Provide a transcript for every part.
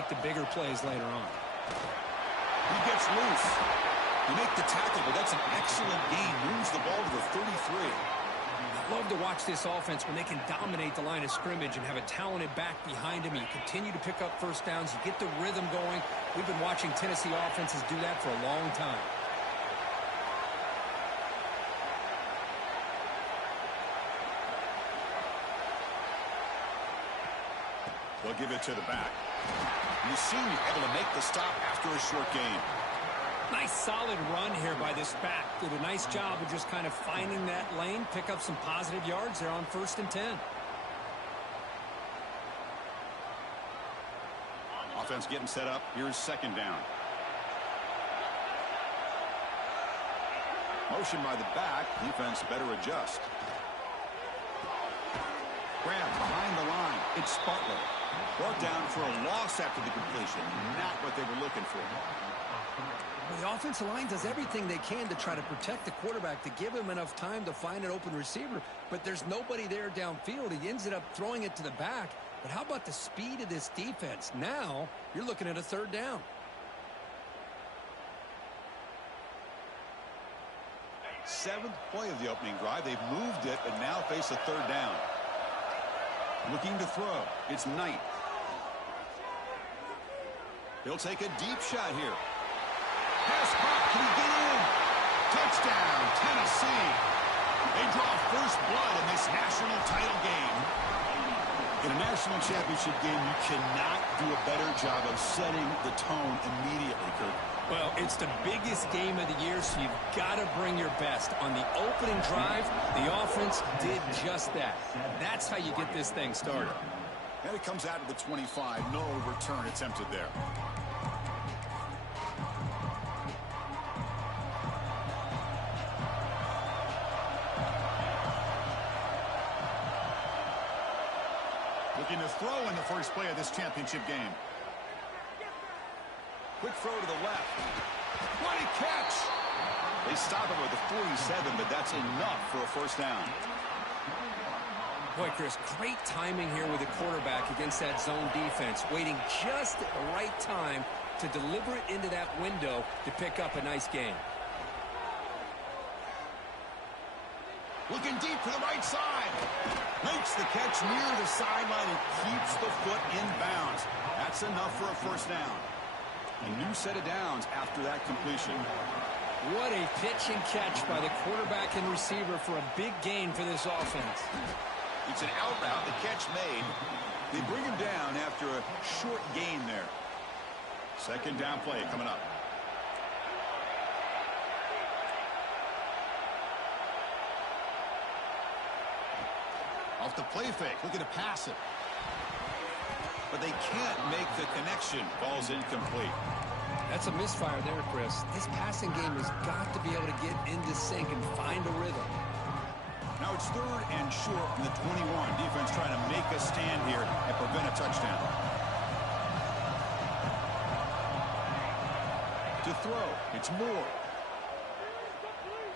make the bigger plays later on. He gets loose. You make the tackle, but that's an excellent gain. Moves the ball to the 33. I love to watch this offense when they can dominate the line of scrimmage and have a talented back behind him. You continue to pick up first downs. You get the rhythm going. We've been watching Tennessee offenses do that for a long time. They'll give it to the back. You seem able to make the stop after a short gain. Nice solid run here by this back. Did a nice job of just kind of finding that lane, pick up some positive yards there on 1st and 10. Offense getting set up. Here's 2nd down. Motion by the back. Defense better adjust. Grab behind the line. It's Spartler. Brought down for a loss after the completion. Not what they were looking for. The offensive line does everything they can to try to protect the quarterback, to give him enough time to find an open receiver, but there's nobody there downfield. He ends up throwing it to the back. But how about the speed of this defense? Now you're looking at a 3rd down. Seventh play of the opening drive. They've moved it, but now face a 3rd down. Looking to throw. It's Knight. He'll take a deep shot here. Pass pop. Can he get in? Touchdown, Tennessee. They draw first blood in this national title game. In a national championship game, you cannot do a better job of setting the tone immediately, Kirk. Well, it's the biggest game of the year, so you've got to bring your best. On the opening drive, the offense did just that. That's how you get this thing started. And it comes out of the 25. No return attempted there. Looking to throw in the first play of this championship game. Quick throw to the left. What a catch! They stop him with a 47, but that's enough for a 1st down. Boy, Chris, great timing here with the quarterback against that zone defense, waiting just at the right time to deliver it into that window to pick up a nice gain. Looking deep to the right side. Makes the catch near the sideline and keeps the foot in bounds. That's enough for a 1st down. A new set of downs after that completion. What a pitch and catch by the quarterback and receiver for a big gain for this offense. It's an out route, the catch made. They bring him down after a short gain there. 2nd down play coming up. Off the play fake, looking to pass it. But they can't make the connection. Ball's incomplete. That's a misfire there, Chris. This passing game has got to be able to get into sync and find a rhythm. Now it's 3rd and short from the 21. Defense trying to make a stand here and prevent a touchdown. To throw, it's Moore.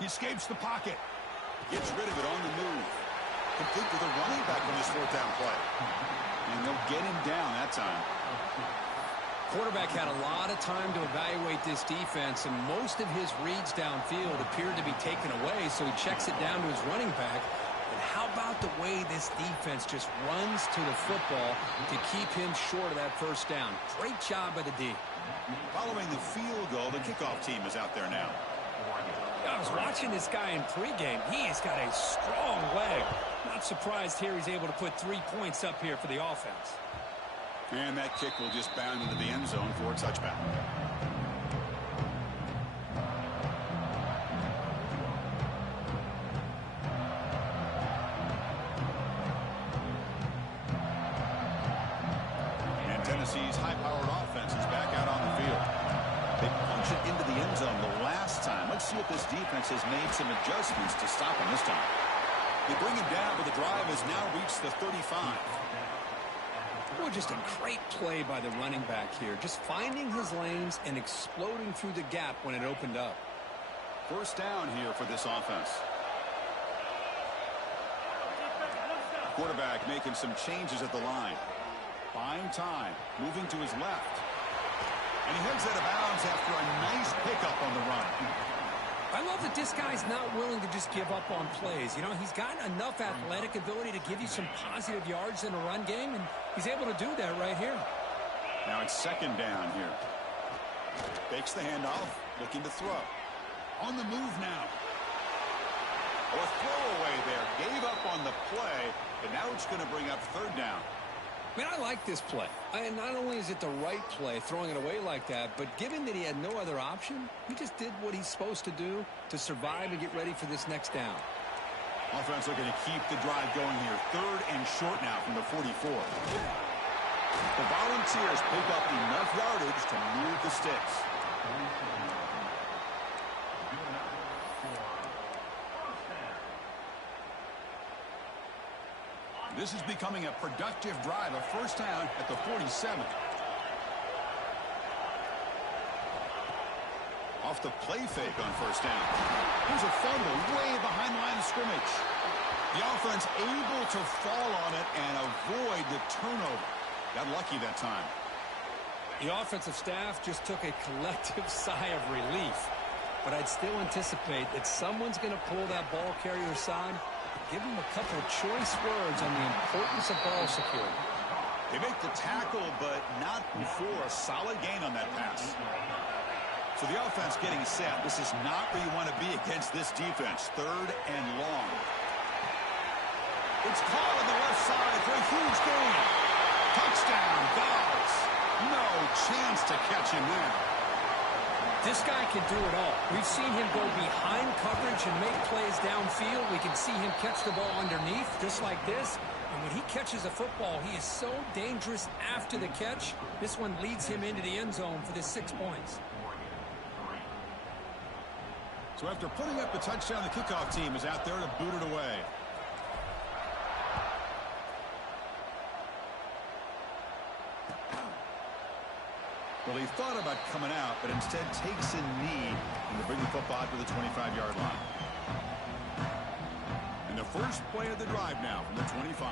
He escapes the pocket. Gets rid of it on the move. Complete with a running back on this 4th down play. And they'll get him down that time. Quarterback had a lot of time to evaluate this defense, and most of his reads downfield appeared to be taken away, so he checks it down to his running back. And how about the way this defense just runs to the football to keep him short of that 1st down? Great job by the D. Following the field goal, the kickoff team is out there now. I was watching this guy in pregame. He has got a strong leg. Not surprised here he's able to put 3 points up here for the offense. And that kick will just bound into the end zone for a touchback. And Tennessee's high-powered offense is back out on the field. They punch it into the end zone the last time. Let's see if this defense has made some adjustments to stop him this time. They bring him down, but the drive has now reached the 35. Boy, just a great play by the running back here. Just finding his lanes and exploding through the gap when it opened up. 1st down here for this offense. Quarterback making some changes at the line. buying time, moving to his left. And he heads out of bounds after a nice pickup on the run. I love that this guy's not willing to just give up on plays. You know, he's got enough athletic ability to give you some positive yards in a run game, and he's able to do that right here. Now it's second down here. Fakes the handoff, looking to throw. On the move now. Oh, a throwaway there. Gave up on the play, but now it's going to bring up third down. Man, I like this play. And not only is it the right play, throwing it away like that, but given that he had no other option, he just did what he's supposed to do to survive and get ready for this next down. Offense looking to keep the drive going here. Third and short now from the 44. The Volunteers pick up enough yardage to move the sticks. This is becoming a productive drive, a first down at the 47. Off the play fake on first down. Here's a fumble way behind the line of scrimmage. The offense able to fall on it and avoid the turnover. Got lucky that time. The offensive staff just took a collective sigh of relief. But I'd still anticipate that someone's going to pull that ball carrier aside. Give him a couple of choice words on the importance of ball security. They make the tackle, but not before a solid gain on that pass. So the offense getting set. This is not where you want to be against this defense. Third and long. It's caught on the left side for a huge gain. Touchdown, Dogs. No chance to catch him there. This guy can do it all. We've seen him go behind coverage and make plays downfield. We can see him catch the ball underneath, just like this. And when he catches a football, he is so dangerous after the catch. This one leads him into the end zone for the 6 points. So after putting up the touchdown, the kickoff team is out there to boot it away. Well, he thought about coming out, but instead takes a knee and to bring the football to the 25-yard line. And the first play of the drive now from the 25.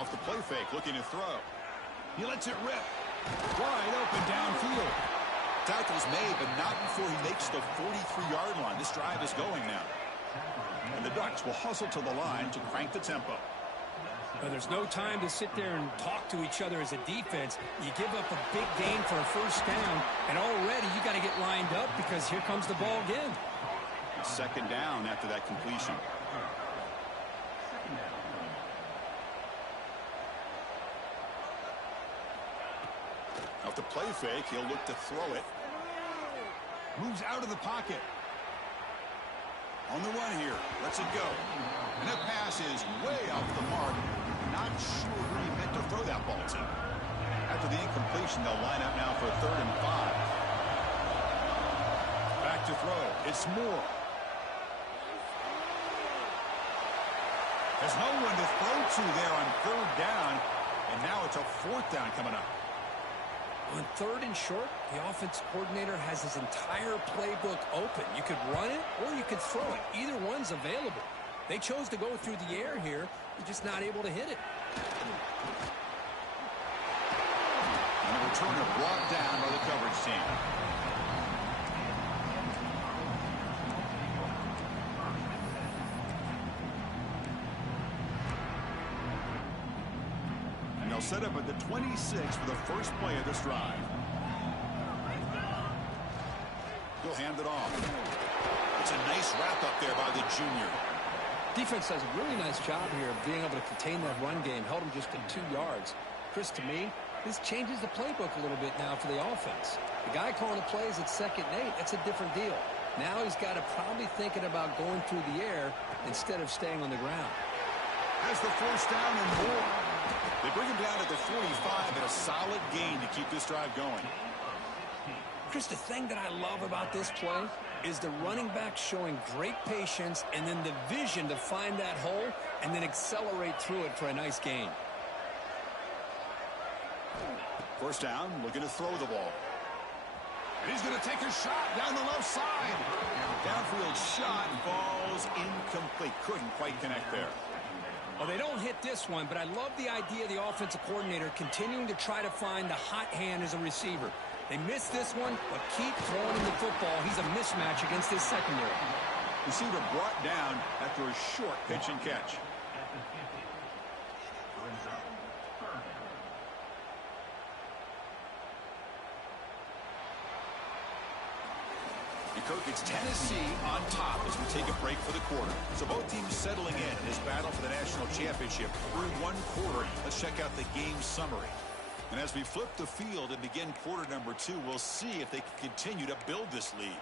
Off the play fake, looking to throw. He lets it rip. Wide open downfield. Tackle's made, but not before he makes the 43-yard line. This drive is going now. And the Ducks will hustle to the line to crank the tempo. Well, there's no time to sit there and talk to each other as a defense. You give up a big gain for a first down, and already you got to get lined up because here comes the ball again. Second down after that completion. Off the play fake, he'll look to throw it. Moves out of the pocket. On the run here. Lets it go. And that pass is way off the mark. Not sure where he meant to throw that ball to. After the incompletion, they'll line up now for 3rd and 5. Back to throw. It's Moore. There's no one to throw to there on 3rd down. And now it's a 4th down coming up. On 3rd and short, the offense coordinator has his entire playbook open. You could run it or you could throw it. Either one's available. They chose to go through the air here. They're just not able to hit it. And the returner brought down by the coverage team. And they'll set up at the 26 for the first play of this drive. He'll hand it off. It's a nice wrap up there by the junior. Defense does a really nice job here of being able to contain that run game. Held him just to 2 yards. Chris, to me, this changes the playbook a little bit now for the offense. The guy calling the plays at 2nd and 8, that's a different deal. Now he's got to probably thinking about going through the air instead of staying on the ground. Has the first down and more. They bring him down at the 45 and a solid gain to keep this drive going. Chris, the thing that I love about this play is the running back showing great patience and then the vision to find that hole and then accelerate through it for a nice gain. First down, looking to throw the ball. And he's going to take a shot down the left side. Downfield shot falls incomplete. Couldn't quite connect there. Well, they don't hit this one, but I love the idea of the offensive coordinator continuing to try to find the hot hand as a receiver. They missed this one, but keep throwing him the football. He's a mismatch against his secondary. Receiver brought down after a short pitch and catch. Kirk, it's Tennessee on top as we take a break for the quarter. So both teams settling in this battle for the national championship through one quarter. Let's check out the game summary. And as we flip the field and begin quarter number 2, we'll see if they can continue to build this lead.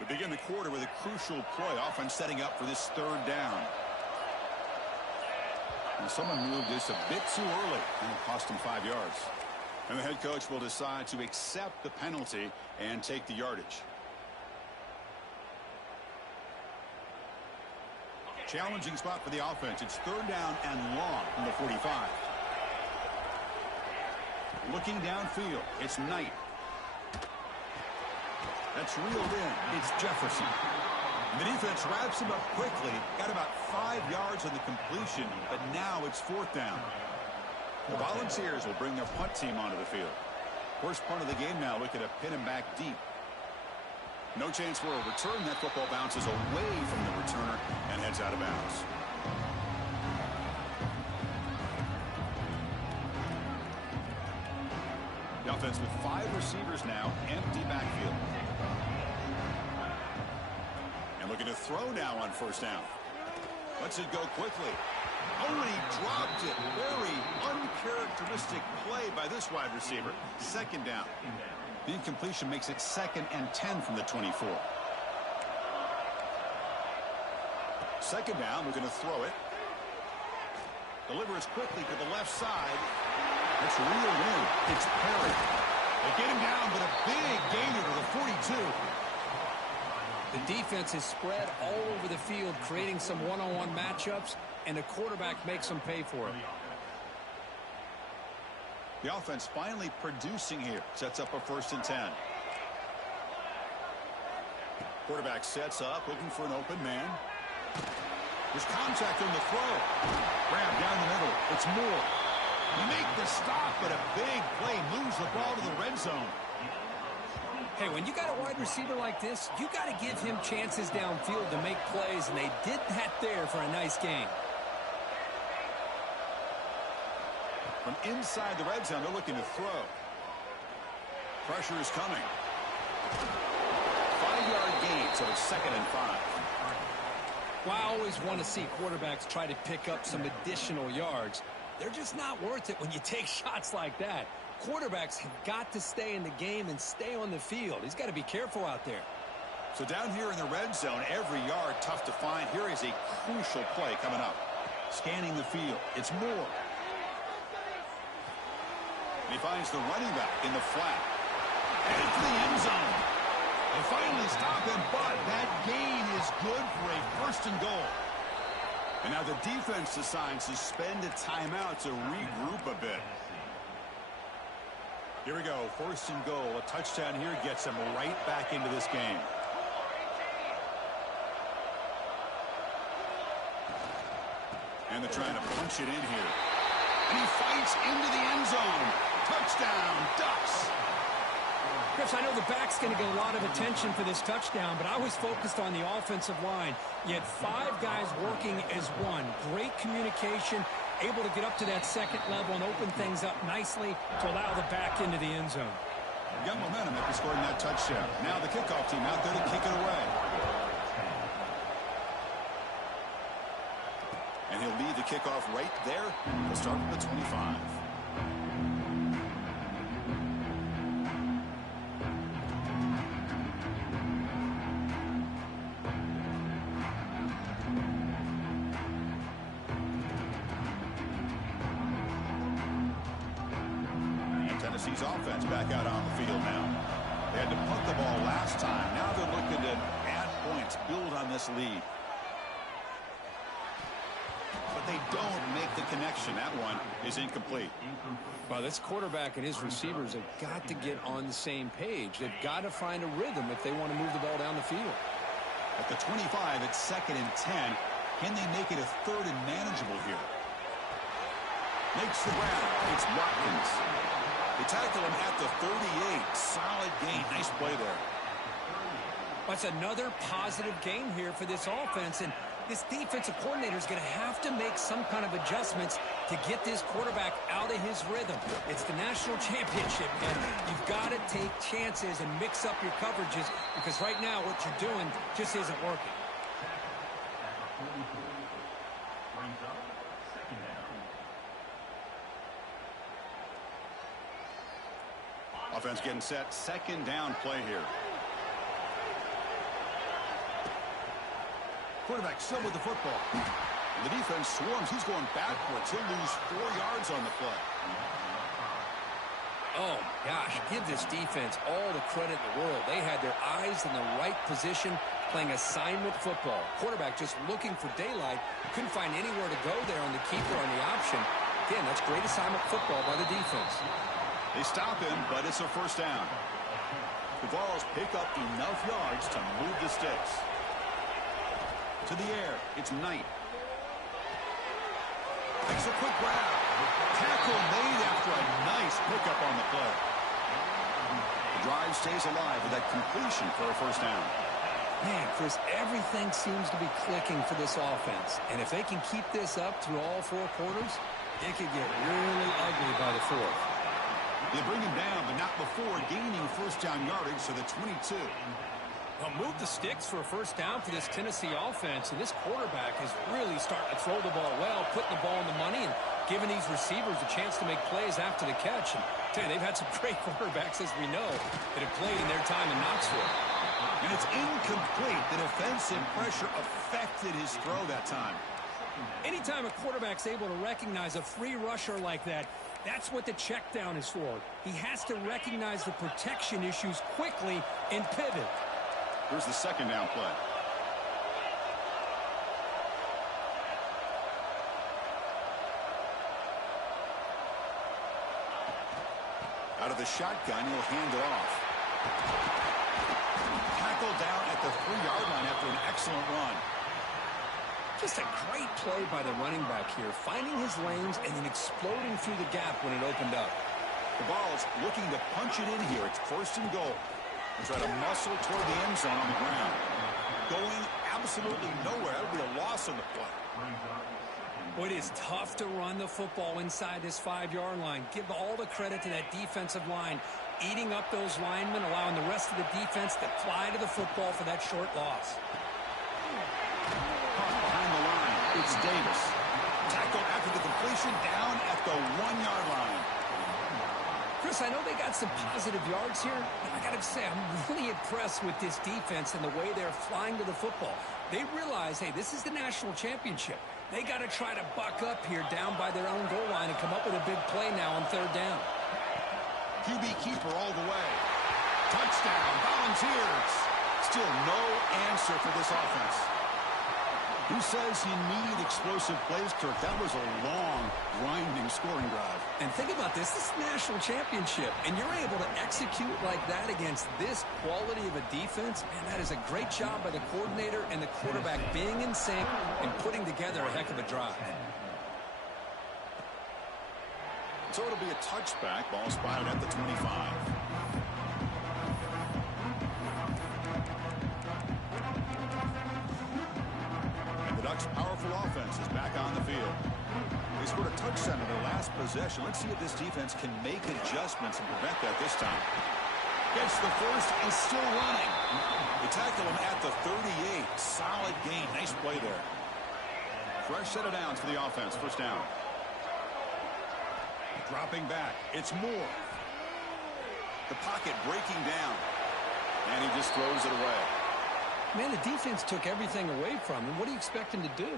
We begin the quarter with a crucial play, offense setting up for this third down. And someone moved this a bit too early, and it cost him 5 yards. And the head coach will decide to accept the penalty and take the yardage. Challenging spot for the offense. It's third down and long from the 45. Looking downfield, it's Knight. That's reeled in. It's Jefferson. The defense wraps him up quickly. Got about 5 yards on the completion, but now it's fourth down. The Volunteers will bring their punt team onto the field. First punt of the game now, looking to pin him back deep. No chance for a return. That football bounces away from the returner and heads out of bounds. The offense with 5 receivers now, empty backfield. Looking to throw now on first down. Lets it go quickly. Oh, and he dropped it. Very uncharacteristic play by this wide receiver. Second down. The incompletion makes it 2nd and 10 from the 24. Second down, we're going to throw it. Delivers quickly to the left side. It's reeled in. It's Perry. They get him down, but a big gainer to the 42. The defense is spread all over the field, creating some one-on-one matchups, and the quarterback makes them pay for it. The offense finally producing here. Sets up a 1st and 10. Quarterback sets up, looking for an open man. There's contact on the throw. Grab down the middle. It's Moore. They make the stop, but a big play moves the ball to the red zone. Hey, when you got a wide receiver like this, you got to give him chances downfield to make plays, and they did that there for a nice gain. From inside the red zone, they're looking to throw. Pressure is coming. 5-yard gain, so it's 2nd and 5. Well, I always want to see quarterbacks try to pick up some additional yards. They're just not worth it when you take shots like that. Quarterbacks have got to stay in the game and stay on the field. He's got to be careful out there. So down here in the red zone, every yard tough to find. Here is a crucial play coming up. Scanning the field. It's Moore. And he finds the running back in the flat. Headed to the end zone. They finally stop him, but that gain is good for a 1st and goal. And now the defense decides to spend a timeout to regroup a bit. Here we go, 1st and goal. A touchdown here gets them right back into this game. And they're trying to punch it in here. And he fights into the end zone. Touchdown, Ducks. Chris, I know the back's going to get a lot of attention for this touchdown, but I was focused on the offensive line. You had 5 guys working as one. Great communication, able to get up to that 2nd level and open things up nicely to allow the back into the end zone. Got momentum after scoring that touchdown. Now the kickoff team out there to kick it away. And he'll lead the kickoff right there. He'll start from the 25. Tennessee's offense back out on the field now. They had to punt the ball last time. Now they're looking to add points, build on this lead. But they don't make the connection. That one is incomplete. Well, this quarterback and his receivers have got to get on the same page. They've got to find a rhythm if they want to move the ball down the field. At the 25, it's 2nd and 10. Can they make it a 3rd and manageable here? Makes the grab. It's Watkins. They tackle him at the 38. Solid gain. Nice play there. That's another positive gain here for this offense, and this defensive coordinator is going to have to make some kind of adjustments to get this quarterback out of his rhythm. It's the national championship, and you've got to take chances and mix up your coverages because right now what you're doing just isn't working. Offense getting set. 2nd down play here. Quarterback still with the football. The defense swarms. He's going backwards. He'll lose 4 yards on the play. Oh, gosh, give this defense all the credit in the world. They had their eyes in the right position playing assignment football. Quarterback just looking for daylight. Couldn't find anywhere to go there on the keeper on the option. Again, that's great assignment football by the defense. They stop him, but it's a 1st down. The Vols pick up enough yards to move the sticks. To the air, it's Knight. Makes a quick grab. Tackle made after a nice pickup on the play. The drive stays alive with that completion for a 1st down. Man, Chris, everything seems to be clicking for this offense. And if they can keep this up through all 4 quarters, it could get really ugly by the 4th. They bring him down, but not before gaining 1st down yardage to the 22. Well, move the sticks for a 1st down for this Tennessee offense, and this quarterback is really starting to throw the ball well, putting the ball in the money, and giving these receivers a chance to make plays after the catch. And tell you, they've had some great quarterbacks, as we know, that have played in their time in Knoxville. And it's incomplete. The defensive pressure affected his throw that time. Anytime a quarterback's able to recognize a free rusher like that, that's what the check down is for. He has to recognize the protection issues quickly and pivot. Here's the 2nd down play. Out of the shotgun, he'll hand it off. Tackled down at the 3-yard line after an excellent run. Just a great play by the running back here, finding his lanes and then exploding through the gap when it opened up. The Vols looking to punch it in here. It's 1st and goal. And try to muscle toward the end zone on the ground. Going absolutely nowhere. That would be a loss on the play. Boy, it is tough to run the football inside this 5-yard line. Give all the credit to that defensive line, eating up those linemen, allowing the rest of the defense to fly to the football for that short loss. Behind the line, it's Davis. Tackled after the completion down at the 1-yard line. Chris, I know they got some positive yards here, but I got to say, I'm really impressed with this defense and the way they're flying to the football. They realize, hey, this is the national championship. They got to try to buck up here down by their own goal line and come up with a big play now on 3rd down. QB keeper all the way. Touchdown, Volunteers. Still no answer for this offense. Who says you need explosive plays, Kirk? That was a long, grinding scoring drive. And think about this. This is the national championship, and you're able to execute like that against this quality of a defense. Man, that is a great job by the coordinator and the quarterback being in sync and putting together a heck of a drive. So it'll be a touchback. Ball spotted at the 25. The Ducks' powerful offense is back on the field. They scored a touchdown in their last possession. Let's see if this defense can make adjustments and prevent that this time. Gets the 1st and still running. They tackle him at the 38. Solid gain. Nice play there. Fresh set of downs for the offense. 1st down. Dropping back. It's Moore. The pocket breaking down. And he just throws it away. Man, the defense took everything away from him. What do you expect him to do?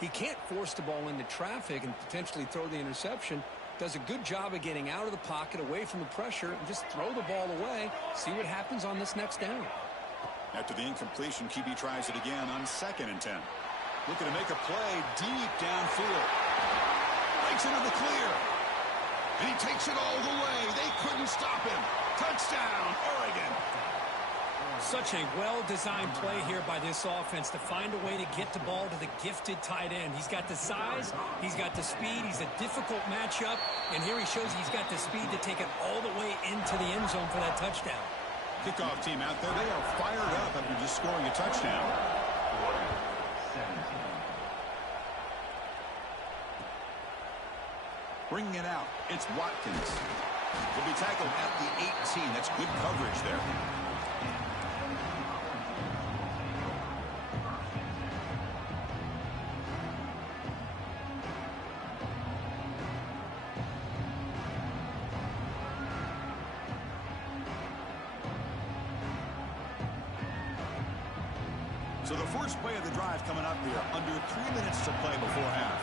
He can't force the ball into traffic and potentially throw the interception. Does a good job of getting out of the pocket, away from the pressure, and just throw the ball away. See what happens on this next down. After the incompletion, QB tries it again on 2nd and 10. Looking to make a play deep downfield. Breaks into the clear. And he takes it all the way. They couldn't stop him. Touchdown, Oregon. Such a well-designed play here by this offense to find a way to get the ball to the gifted tight end. He's got the size, he's got the speed, he's a difficult matchup, and here he shows he's got the speed to take it all the way into the end zone for that touchdown. Kickoff team out there, they are fired up after just scoring a touchdown. Bringing it out, it's Watkins. Will be tackled at the 18. That's good coverage there. So the first play of the drive coming up here, under 3 minutes to play before half.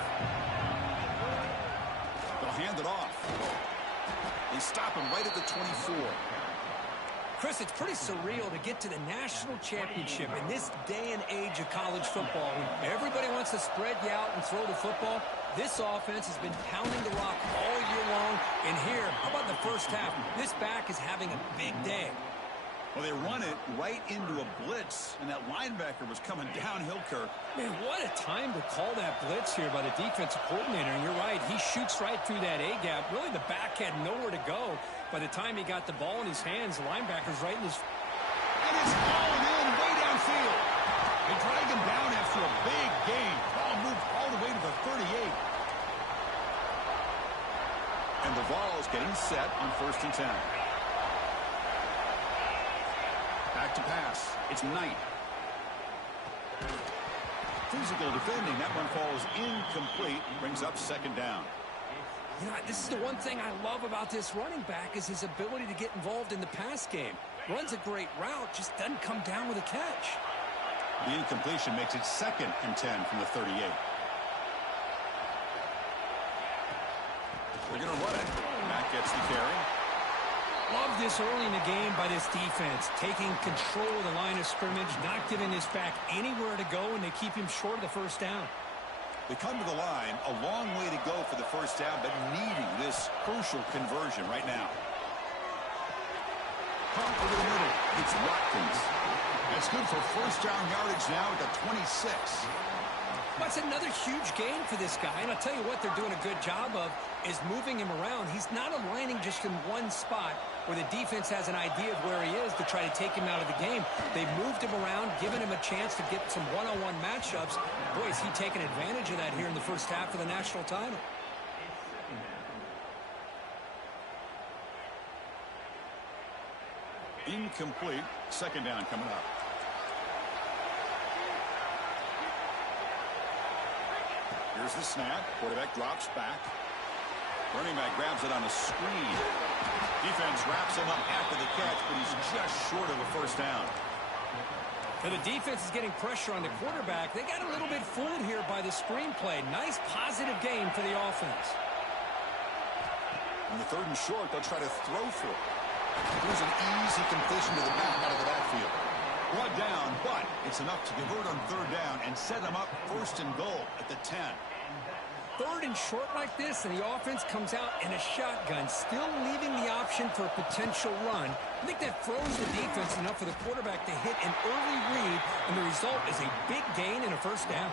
They'll hand it off. They stop him right at the 24. Chris, it's pretty surreal to get to the national championship in this day and age of college football. When everybody wants to spread you out and throw the football, this offense has been pounding the rock all year long. And here, how about the first half? This back is having a big day. Well, they run it right into a blitz, and that linebacker was coming downhill, Kirk. Man, what a time to call that blitz here by the defensive coordinator. And you're right, he shoots right through that A-gap. Really, the back had nowhere to go. By the time he got the ball in his hands, the linebacker's right in his... And it's falling in way downfield. They drag him down after a big gain. Ball moved all the way to the 38. And the ball's getting set on 1st and 10. Back to pass. It's Knight. Physical defending. That one falls incomplete. Brings up 2nd down. You know, this is the one thing I love about this running back is his ability to get involved in the pass game. Runs a great route, just doesn't come down with a catch. The incompletion makes it 2nd and 10 from the 38. They're going to run it. Matt gets the carry. Love this early in the game by this defense, taking control of the line of scrimmage, not giving this back anywhere to go, and they keep him short of the 1st down. They come to the line, a long way to go for the 1st down, but needing this crucial conversion right now. Pump over the middle. It's Watkins. That's good for 1st down yardage now at the 26. That's another huge gain for this guy, and I'll tell you what they're doing a good job of is moving him around. He's not aligning just in one spot where the defense has an idea of where he is to try to take him out of the game. They've moved him around, given him a chance to get some one-on-one matchups. Boy, is he taking advantage of that here in the 1st half of the national title. Incomplete. 2nd down coming up. Here's the snap. Quarterback drops back. Running back grabs it on a screen. Defense wraps him up after the catch, but he's just short of a 1st down. Now the defense is getting pressure on the quarterback. They got a little bit fooled here by the screenplay. Nice positive game for the offense. On the 3rd and short, they'll try to throw for it. Here's an easy completion to the back out of the backfield. Brought down, but it's enough to convert on 3rd down and set them up 1st and goal at the 10. 3rd and short like this, and the offense comes out in a shotgun, still leaving the option for a potential run. I think that throws the defense enough for the quarterback to hit an early read, and the result is a big gain and a 1st down.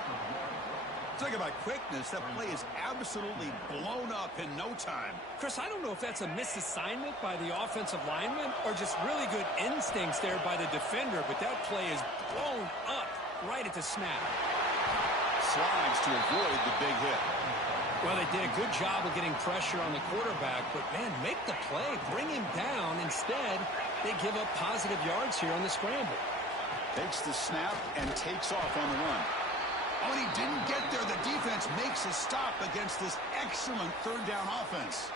Talk about quickness. That play is absolutely blown up in no time. Chris, I don't know if that's a misassignment by the offensive lineman or just really good instincts there by the defender, but that play is blown up right at the snap. Slides to avoid the big hit. Well, they did a good job of getting pressure on the quarterback, but, man, make the play, bring him down. Instead, they give up positive yards here on the scramble. Takes the snap and takes off on the run. Oh, and he didn't get there. The defense makes a stop against this excellent 3rd down offense.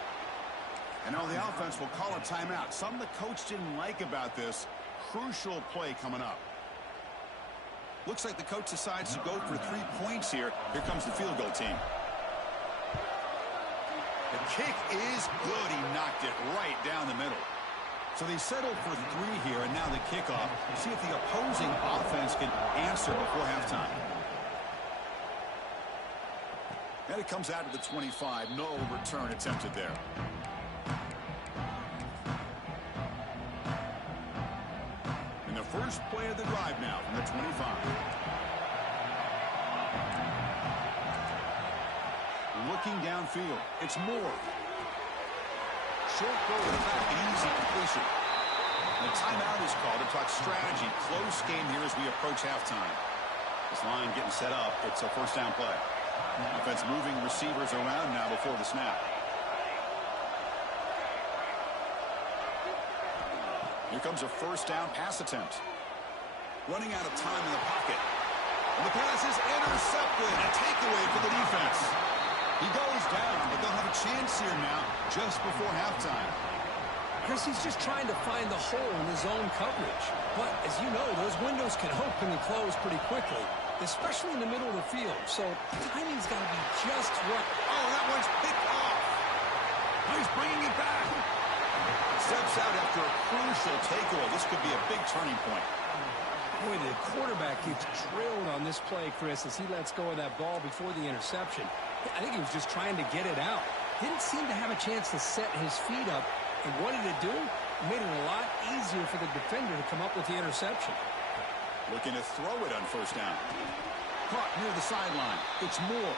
And now the offense will call a timeout. Something the coach didn't like about this. Crucial play coming up. Looks like the coach decides to go for 3 points here. Here comes the field goal team. The kick is good. He knocked it right down the middle. So they settled for 3 here, and now the kickoff. See if the opposing offense can answer before halftime. And it comes out to the 25. No return attempted there. In the first play of the drive now from the 25. Looking downfield. It's Moore. Short throw to the back, an easy completion. The timeout is called to talk strategy. Close game here as we approach halftime. This line getting set up. It's a first down play. Offense moving receivers around now before the snap. Here comes a first down pass attempt. Running out of time in the pocket. And the pass is intercepted. A takeaway for the defense. He goes down, but they'll have a chance here now just before halftime. Chris, he's just trying to find the hole in his own coverage. But, as you know, those windows can open and close pretty quickly, especially in the middle of the field. So, timing's got to be just right. Oh, that one's picked off. He's bringing it back. Steps out after a crucial takeaway. This could be a big turning point. Boy, the quarterback gets drilled on this play, Chris, as he lets go of that ball before the interception. I think he was just trying to get it out. Didn't seem to have a chance to set his feet up. And what did it do? It made it a lot easier for the defender to come up with the interception. Looking to throw it on first down. Caught near the sideline. It's Moore.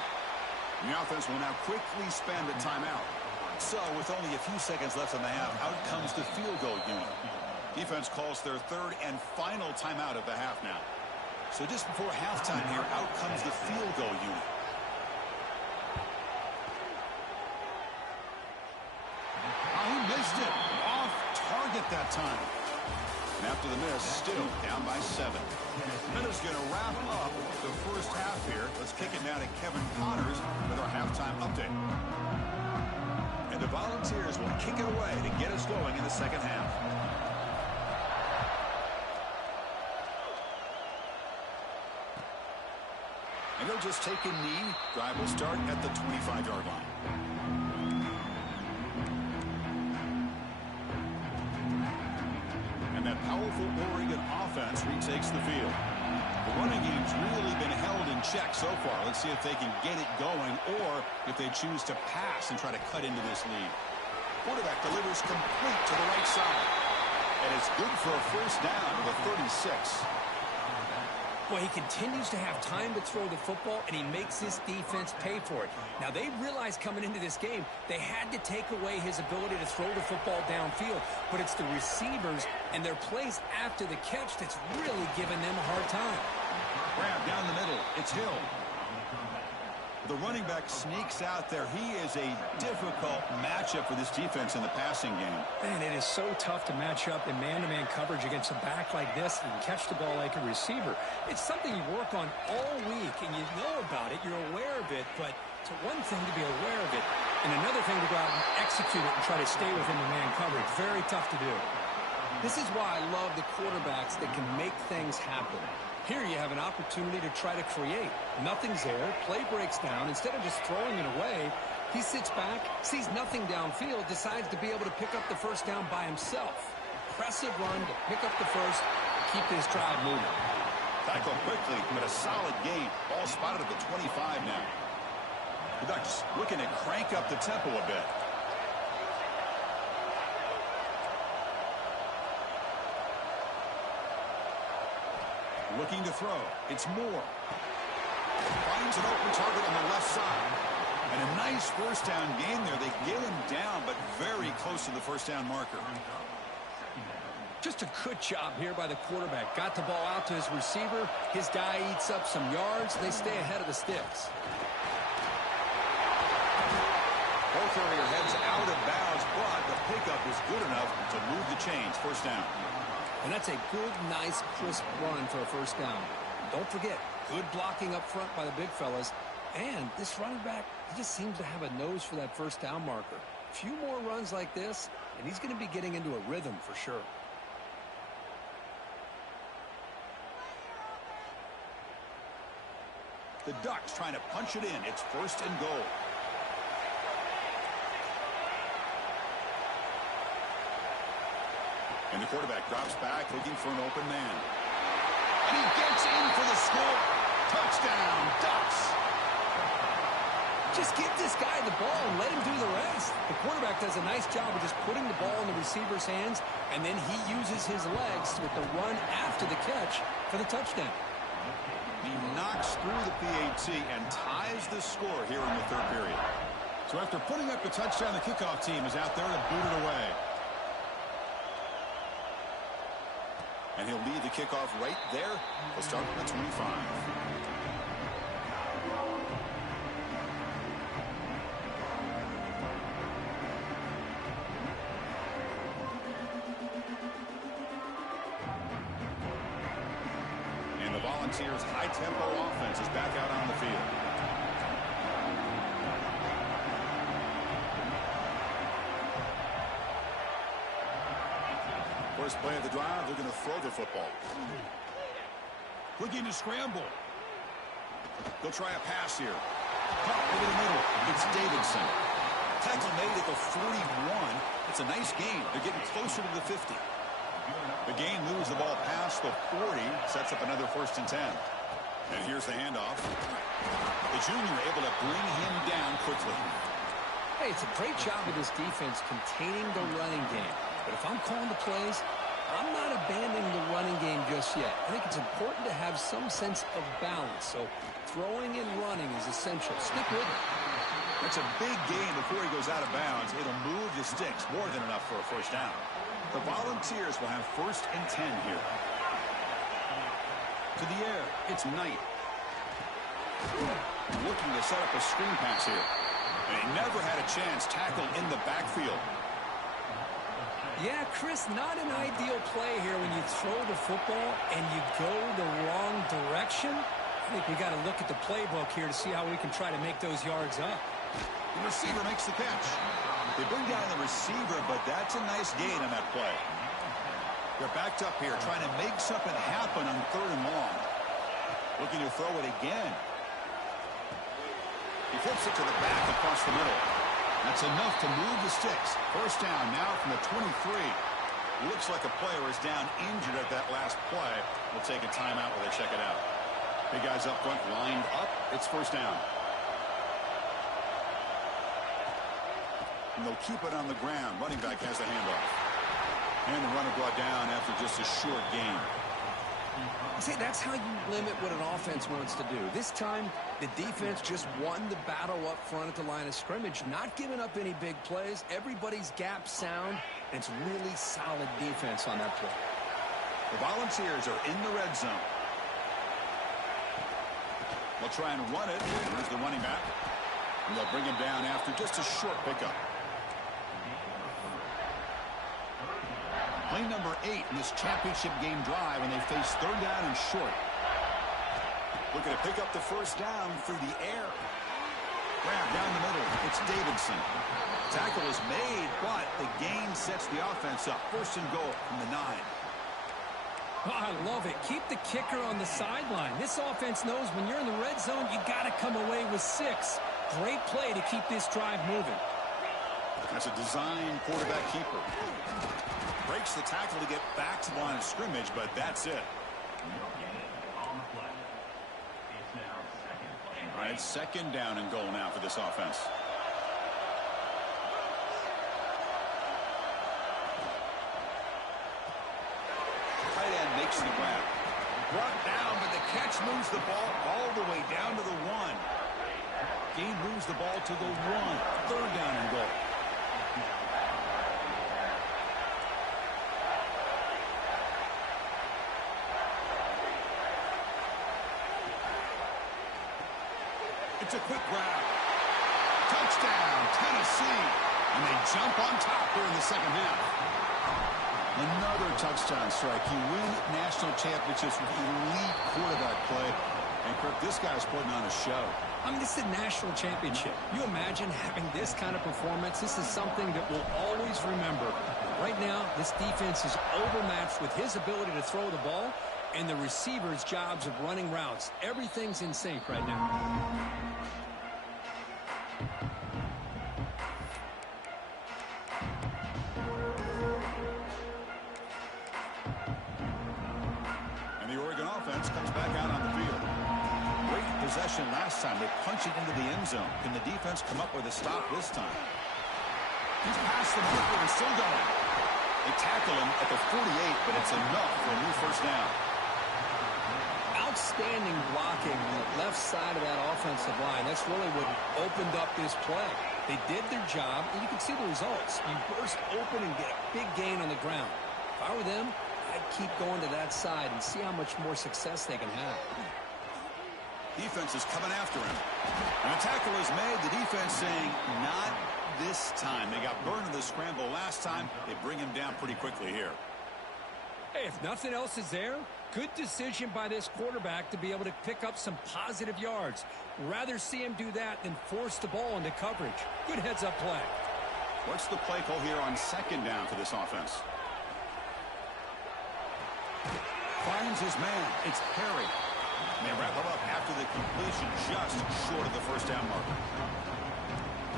The offense will now quickly spend a timeout. So, with only a few seconds left in the half, out comes the field goal unit. Defense calls their third and final timeout of the half now. So just before halftime here, out comes the field goal unit. Oh, he missed it. Off target that time. And after the miss, still down by 7. Minutes going to wrap up the first half here. Let's kick it now to Kevin Connors with our halftime update. And the Volunteers will kick it away to get us going in the second half. And he'll just take a knee. Drive will start at the 25-yard line. And that powerful Oregon offense retakes the field. The running game's really been held in check so far. Let's see if they can get it going or if they choose to pass and try to cut into this lead. Quarterback delivers complete to the right side. And it's good for a first down to the 36. Well, he continues to have time to throw the football, and he makes his defense pay for it. Now, they realized coming into this game, they had to take away his ability to throw the football downfield. But it's the receivers and their plays after the catch that's really giving them a hard time. Grab down the middle. It's Hill. The running back sneaks out there. He is a difficult matchup for this defense in the passing game. Man, it is so tough to match up in man-to-man coverage against a back like this and catch the ball like a receiver. It's something you work on all week, and you know about it. You're aware of it, but it's one thing to be aware of it, and another thing to go out and execute it and try to stay within the man coverage. Very tough to do. This is why I love the quarterbacks that can make things happen. Here you have an opportunity to try to create. Nothing's there. Play breaks down. Instead of just throwing it away, he sits back, sees nothing downfield, decides to be able to pick up the first down by himself. Impressive run to pick up the first, keep this drive moving. Tackle quickly, but a solid gain. Ball spotted at the 25 now. The Ducks looking to crank up the tempo a bit. Looking to throw. It's Moore. Finds an open target on the left side. And a nice first down gain there. They get him down, but very close to the first down marker. Just a good job here by the quarterback. Got the ball out to his receiver. His guy eats up some yards. They stay ahead of the sticks. Both earlier heads out of bounds, but the pickup is good enough to move the chains. First down. And that's a good, nice, crisp run for a first down. Don't forget, good blocking up front by the big fellas. And this running back, he just seems to have a nose for that first down marker. A few more runs like this, and he's going to be getting into a rhythm for sure. The Ducks trying to punch it in. It's first and goal. And the quarterback drops back, looking for an open man. And he gets in for the score. Touchdown, Ducks. Just give this guy the ball and let him do the rest. The quarterback does a nice job of just putting the ball in the receiver's hands, and then he uses his legs with the run after the catch for the touchdown. He knocks through the PAT and ties the score here in the third period. So after putting up the touchdown, the kickoff team is out there to boot it away. And he'll lead the kickoff right there. We'll start with the 25. And the Volunteers' high-tempo offense is back out on the field. First play of the drive, they're going to throw the football. Looking to scramble. They'll try a pass here. Caught over the middle. It's Davidson. Tackle made at the 41. It's a nice gain. They're getting closer to the 50. The gain moves the ball past the 40, sets up another 1st and 10. And here's the handoff. The junior able to bring him down quickly. Hey, it's a great job of this defense containing the running game. But if I'm calling the plays, I'm not abandoning the running game just yet. I think it's important to have some sense of balance. So throwing and running is essential. Stick with it. That's a big gain before he goes out of bounds. It'll move the sticks more than enough for a 1st down. The Volunteers will have 1st and 10 here. To the air, it's Knight. Looking to set up a screen pass here. And he never had a chance tackled in the backfield. Yeah, Chris, not an ideal play here when you throw the football and you go the wrong direction. I think we got to look at the playbook here to see how we can try to make those yards up. The receiver makes the catch. They bring down the receiver, but that's a nice gain on that play. They're backed up here, trying to make something happen on 3rd and long. Looking to throw it again. He flips it to the back across the middle. That's enough to move the sticks. 1st down now from the 23. Looks like a player is down injured at that last play. We'll take a timeout while they check it out. Big guys up front lined up. It's 1st down. And they'll keep it on the ground. Running back has the handoff. And the runner brought down after just a short gain. See, that's how you limit what an offense wants to do. This time, the defense just won the battle up front at the line of scrimmage, not giving up any big plays. Everybody's gap sound, and it's really solid defense on that play. The Volunteers are in the red zone. They'll try and run it. Here's the running back. And they'll bring him down after just a short pickup. Play number 8 in this championship game drive, and they face 3rd down and short. Looking to pick up the 1st down through the air. Grab down the middle. It's Davidson. Tackle is made, but the gain sets the offense up. 1st and goal from the 9. Oh, I love it. Keep the kicker on the sideline. This offense knows when you're in the red zone, you got to come away with 6. Great play to keep this drive moving. That's a design quarterback keeper. Breaks the tackle to get back to the line of scrimmage, but that's it. All right, 2nd down and goal now for this offense. Tight end makes the grab. Brought down, but the catch moves the ball all the way down to the 1. Gain moves the ball to the 1. 3rd down and goal. It's a quick grab. Touchdown, Tennessee. And they jump on top here in the 2nd half. Another touchdown strike. You win national championships with elite quarterback play. And, Kirk, this guy's putting on a show. I mean, this is a national championship. You imagine having this kind of performance? This is something that we'll always remember. Right now, this defense is overmatched with his ability to throw the ball and the receivers' jobs of running routes. Everything's in sync right now. And the Oregon offense comes back out on the field. Great possession last time. They punch it into the end zone. Can the defense come up with a stop this time? He's past the marker and still going. They tackle him at the 48, but it's enough for a new first down. Outstanding blocking on the left side of that offensive line. That's really what opened up this play. They did their job, and you can see the results. You burst open and get a big gain on the ground. If I were them, I'd keep going to that side and see how much more success they can have. Defense is coming after him. And a tackle is made. The defense saying, not this time. They got burned in the scramble last time. They bring him down pretty quickly here. Hey, if nothing else is there, good decision by this quarterback to be able to pick up some positive yards. Rather see him do that than force the ball into coverage. Good heads-up play. What's the play call here on second down for this offense? Finds his man. It's Harry. And they wrap him up after the completion just short of the first down marker.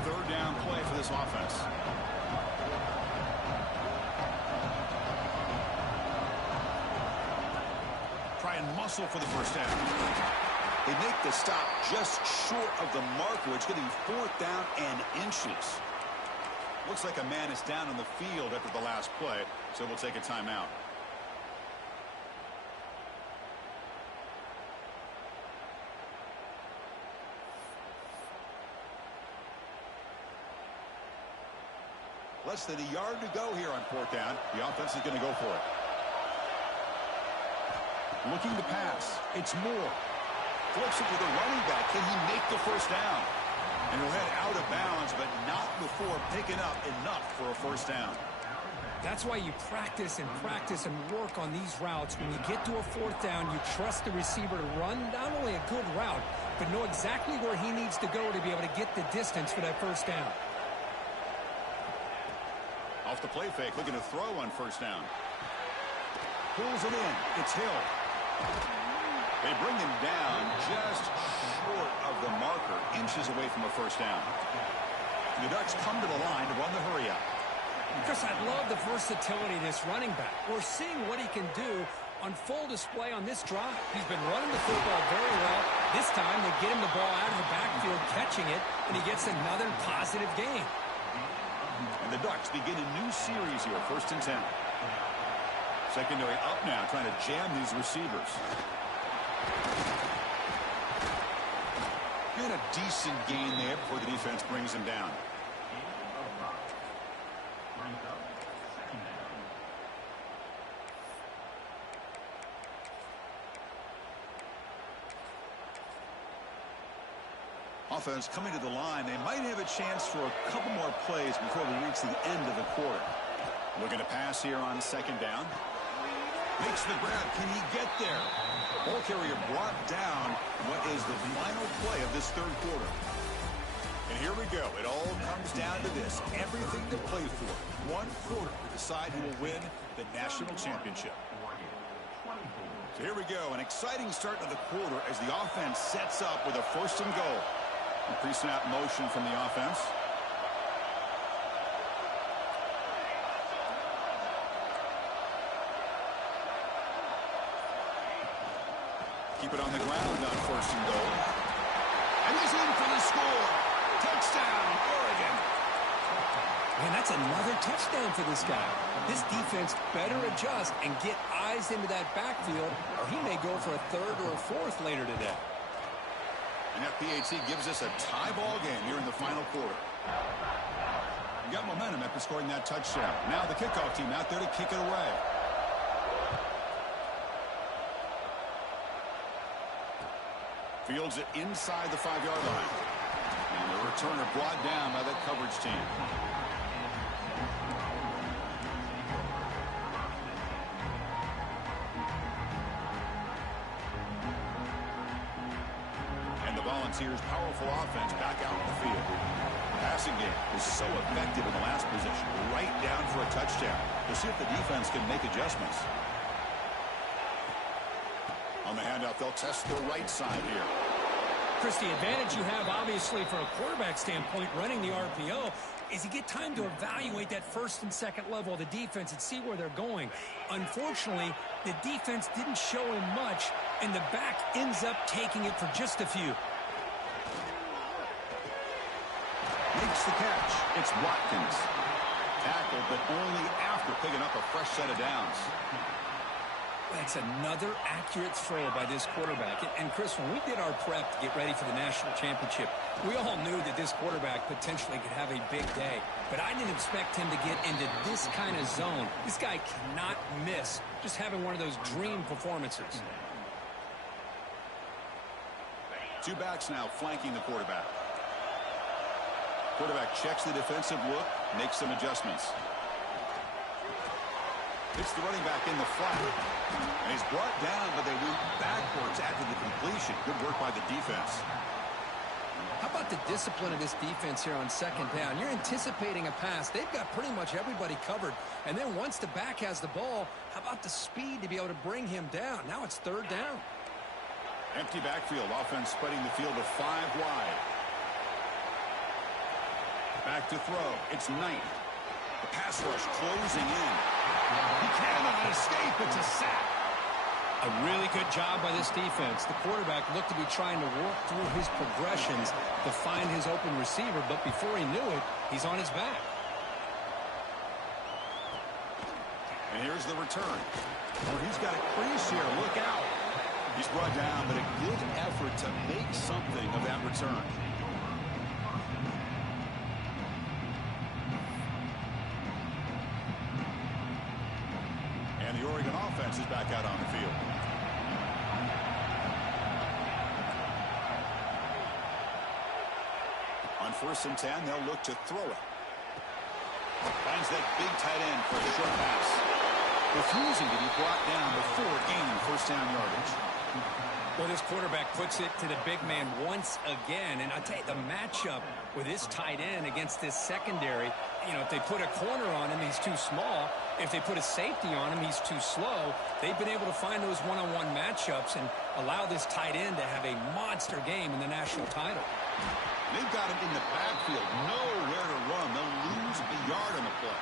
Third down play for this offense. Try and muscle for the first down. They make the stop just short of the marker. It's getting fourth down and inches. Looks like a man is down on the field after the last play, so we'll take a timeout. Less than a yard to go here on fourth down. The offense is going to go for it. Looking to pass. It's Moore. Flips it to the running back. Can he make the first down? And he'll head out of bounds, but not before picking up enough for a first down. That's why you practice and work on these routes. When you get to a fourth down, you trust the receiver to run not only a good route, but know exactly where he needs to go to be able to get the distance for that first down. Off the play fake, looking to throw on first down. Pulls it in. It's Hill. They bring him down just short of the marker, inches away from a first down. The Ducks come to the line to run the hurry up. Chris, I love the versatility of this running back. We're seeing what he can do on full display on this drive. He's been running the football very well. This time they get him the ball out of the backfield, catching it, and he gets another positive gain. And the Ducks begin a new series here, 1st and 10. Secondary up now, trying to jam these receivers. And a decent gain there before the defense brings him down. Offense coming to the line. They might have a chance for a couple more plays before we reach the end of the quarter. Looking to pass here on second down. Makes the grab. Can he get there? Ball carrier brought down. What is the final play of this third quarter? And here we go. It all comes down to this. Everything to play for. One quarter to decide who will win the national championship. So here we go. An exciting start to the quarter as the offense sets up with a 1st and goal. Pre-snap motion from the offense. Keep it on the ground on 1st and goal. And he's in for the score. Touchdown, Oregon. Man, that's another touchdown for this guy. This defense better adjust and get eyes into that backfield, or he may go for a 3rd or a 4th later today. And that PAT gives us a tie ball game here in the final quarter. We got momentum after scoring that touchdown. Now the kickoff team out there to kick it away. Fields it inside the 5-yard line. And the returner brought down by that coverage team. Volunteers' powerful offense back out in the field. The passing game was so effective in the last possession, right down for a touchdown. We'll see if the defense can make adjustments. On the handout, they'll test the right side here. Chris, the advantage you have, obviously, from a quarterback standpoint, running the RPO, is you get time to evaluate that first and second level of the defense and see where they're going. Unfortunately, the defense didn't show him much, and the back ends up taking it for just a few. Makes the catch. It's Watkins. Tackled, but only after picking up a fresh set of downs. That's another accurate throw by this quarterback. And Chris, when we did our prep to get ready for the national championship, we all knew that this quarterback potentially could have a big day. But I didn't expect him to get into this kind of zone. This guy cannot miss just having one of those dream performances. Two backs now flanking the quarterback. Quarterback checks the defensive look, makes some adjustments. It's the running back in the flat. And he's brought down, but they move backwards after the completion. Good work by the defense. How about the discipline of this defense here on second down? You're anticipating a pass. They've got pretty much everybody covered. And then once the back has the ball, how about the speed to be able to bring him down? Now it's third down. Empty backfield. Offense spreading the field to 5 wide. Back to throw. It's Knight. The pass rush closing in. He cannot escape. It's a sack. A really good job by this defense. The quarterback looked to be trying to work through his progressions to find his open receiver, but before he knew it, he's on his back. And here's the return. Oh, he's got a crease here. Look out. He's brought down, but a good effort to make something of that return. And the Oregon offense is back out on the field. On 1st and 10, they'll look to throw it. Finds that big tight end for a short pass. Refusing to be brought down before gaining first down yardage. Well, this quarterback puts it to the big man once again. And I'll tell you, the matchup with this tight end against this secondary, you know, if they put a corner on him, he's too small. If they put a safety on him, he's too slow. They've been able to find those one-on-one matchups and allow this tight end to have a monster game in the national title. They've got him in the backfield, nowhere to run. They'll lose a yard on the play.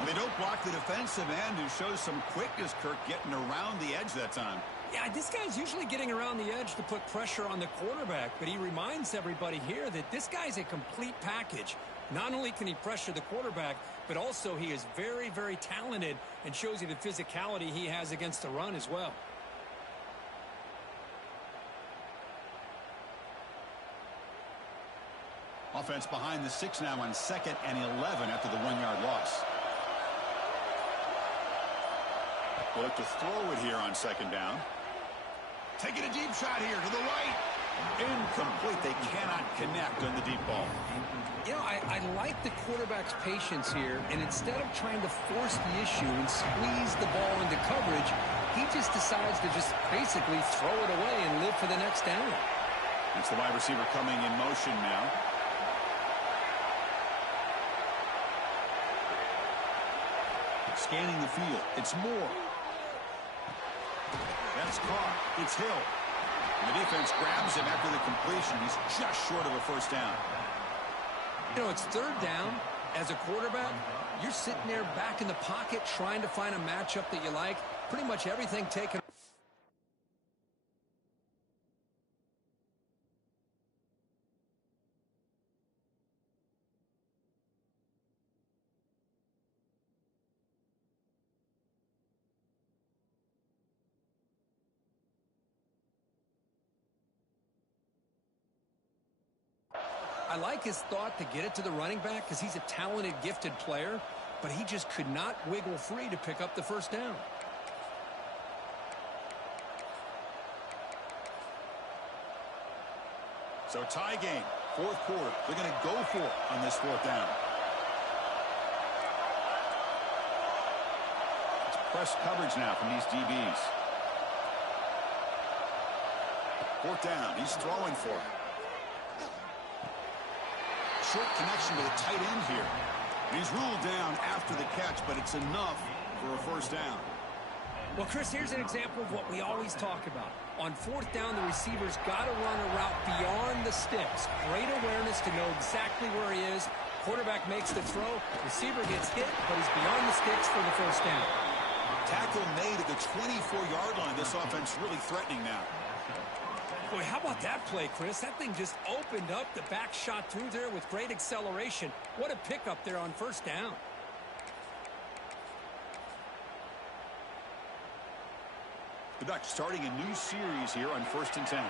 And they don't block the defensive end, who shows some quickness, Kirk, getting around the edge that time. Yeah, this guy's usually getting around the edge to put pressure on the quarterback, but he reminds everybody here that this guy's a complete package. Not only can he pressure the quarterback, but also he is very, very talented and shows you the physicality he has against the run as well. Offense behind the 6 now on 2nd and 11 after the 1-yard loss. We'll look to throw it here on 2nd down. Taking a deep shot here to the right. Incomplete. They cannot connect on the deep ball. You know, I like the quarterback's patience here, and instead of trying to force the issue and squeeze the ball into coverage, he just decides to just basically throw it away and live for the next down. It's the wide receiver coming in motion now. Scanning the field. It's Moore. That's caught. It's Hill. And the defense grabs him after the completion. He's just short of a first down. You know, it's third down. As a quarterback, you're sitting there back in the pocket trying to find a matchup that you like. Pretty much everything taken. I like his thought to get it to the running back because he's a talented, gifted player, but he just could not wiggle free to pick up the first down. So tie game, 4th quarter. They're going to go for it on this 4th down. It's press coverage now from these DBs. 4th down. He's throwing for it. Short connection to the tight end here. And he's ruled down after the catch, but it's enough for a first down. Well, Chris, here's an example of what we always talk about. On 4th down, the receiver's got to run a route beyond the sticks. Great awareness to know exactly where he is, Quarterback makes the throw. Receiver gets hit, but he's beyond the sticks for the first down. Tackle made at the 24-yard line. This offense really threatening now. Boy, how about that play, Chris? That thing just opened up. The back shot through there with great acceleration. What a pickup there on first down. The Ducks starting a new series here on 1st and 10.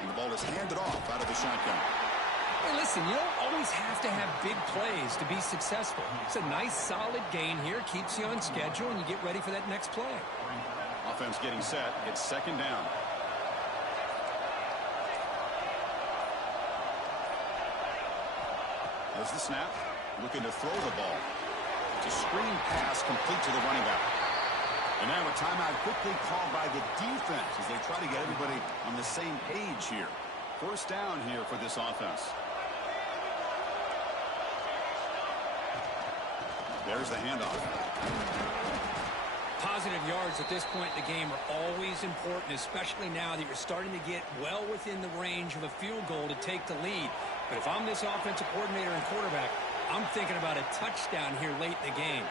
And the ball is handed off out of the shotgun. Hey, listen, you don't always have to have big plays to be successful. It's a nice, solid gain here. Keeps you on schedule, and you get ready for that next play. Offense getting set. It's 2nd down. There's the snap. Looking to throw the ball. It's a screen pass complete to the running back. And now a timeout quickly called by the defense as they try to get everybody on the same page here. First down here for this offense. There's the handoff. Positive yards at this point in the game are always important, especially now that you're starting to get well within the range of a field goal to take the lead. But if I'm this offensive coordinator and quarterback, I'm thinking about a touchdown here late in the game.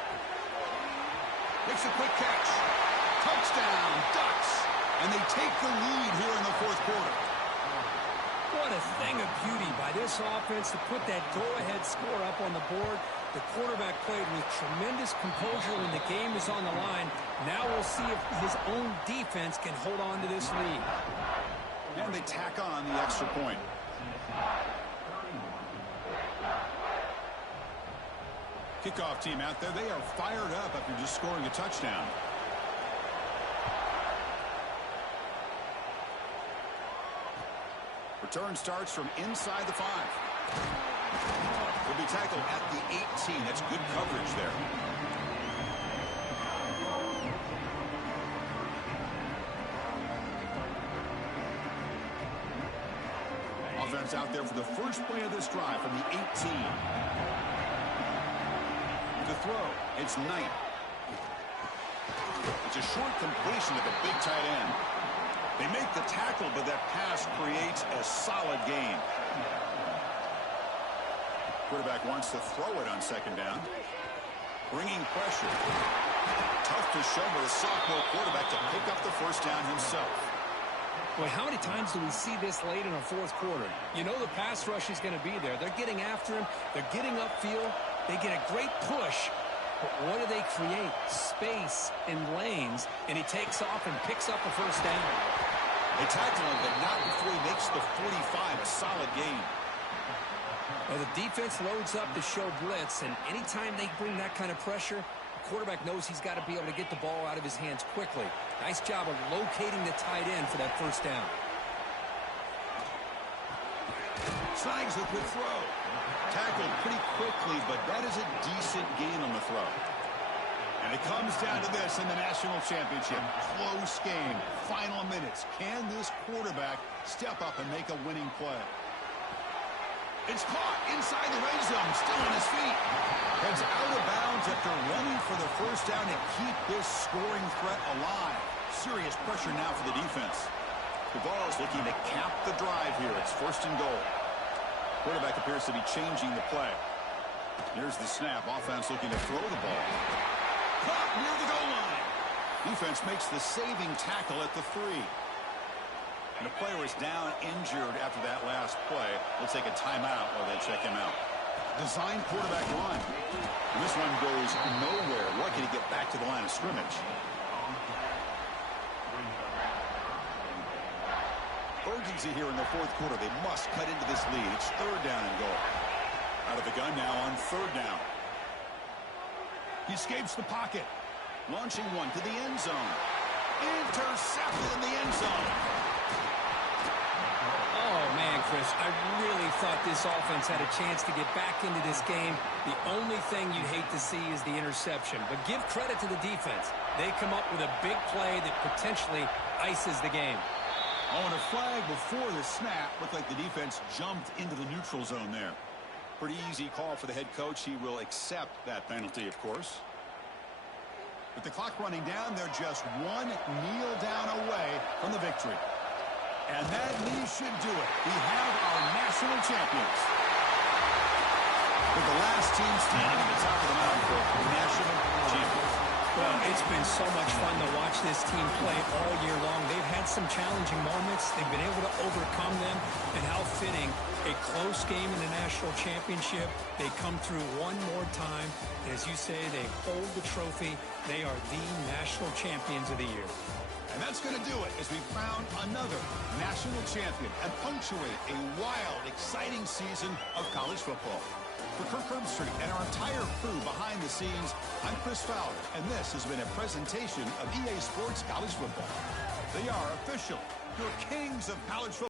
Makes a quick catch. Touchdown, Ducks. And they take the lead here in the 4th quarter. What a thing of beauty by this offense to put that go-ahead score up on the board. The quarterback played with tremendous composure when the game was on the line. Now we'll see if his own defense can hold on to this lead. And they tack on the extra point. Kickoff team out there. They are fired up after just scoring a touchdown. Return starts from inside the 5. Will be tackled at the 18. That's good coverage there. Offense out there for the first play of this drive from the 18. To throw, it's Knight. It's a short completion to the big tight end. They make the tackle, but that pass creates a solid gain. Quarterback wants to throw it on 2nd down. Bringing pressure. Tough to show with a sophomore quarterback to pick up the first down himself. Boy, how many times do we see this late in a 4th quarter? You know the pass rush is going to be there. They're getting after him. They're getting upfield. They get a great push. But what do they create? Space in lanes. And he takes off and picks up a first down. They tackle him, but not before he makes the 45, a solid gain. Well, the defense loads up to show blitz, and anytime they bring that kind of pressure, the quarterback knows he's got to be able to get the ball out of his hands quickly. Nice job of locating the tight end for that first down. Snags the quick throw. Tackled pretty quickly, but that is a decent gain on the throw. And it comes down to this in the national championship. Close game. Final minutes. Can this quarterback step up and make a winning play? It's caught inside the red zone. Still on his feet. Heads out of bounds after running for the first down to keep this scoring threat alive. Serious pressure now for the defense. The ball is looking to cap the drive here. It's 1st and goal. Quarterback appears to be changing the play. Here's the snap. Offense looking to throw the ball. Caught near the goal line. Defense makes the saving tackle at the 3. And the player is down injured after that last play. We'll take a timeout while they check him out. Design quarterback run. And this one goes nowhere. Lucky to get back to the line of scrimmage. Urgency here in the 4th quarter. They must cut into this lead. It's 3rd down and goal. Out of the gun now on 3rd down. He escapes the pocket. Launching one to the end zone. Intercepted in the end zone. Oh, man, Chris, I really thought this offense had a chance to get back into this game. The only thing you'd hate to see is the interception. But give credit to the defense. They come up with a big play that potentially ices the game. Oh, and a flag before the snap. Looked like the defense jumped into the neutral zone there. Pretty easy call for the head coach. He will accept that penalty, of course. With the clock running down, they're just one kneel down away from the victory. And that knee should do it. We have our national champions. With the last team standing at the top of the mountain for national champions. Well, it's been so much fun to watch this team play all year long. They've had some challenging moments. They've been able to overcome them. And how fitting, a close game in the national championship. They come through one more time. And as you say, they hold the trophy. They are the national champions of the year. And that's going to do it as we crown another national champion and punctuate a wild, exciting season of college football. For Kirk Herbstreit and our entire crew behind the scenes, I'm Chris Fowler, and this has been a presentation of EA Sports College Football. They are official, your kings of college football.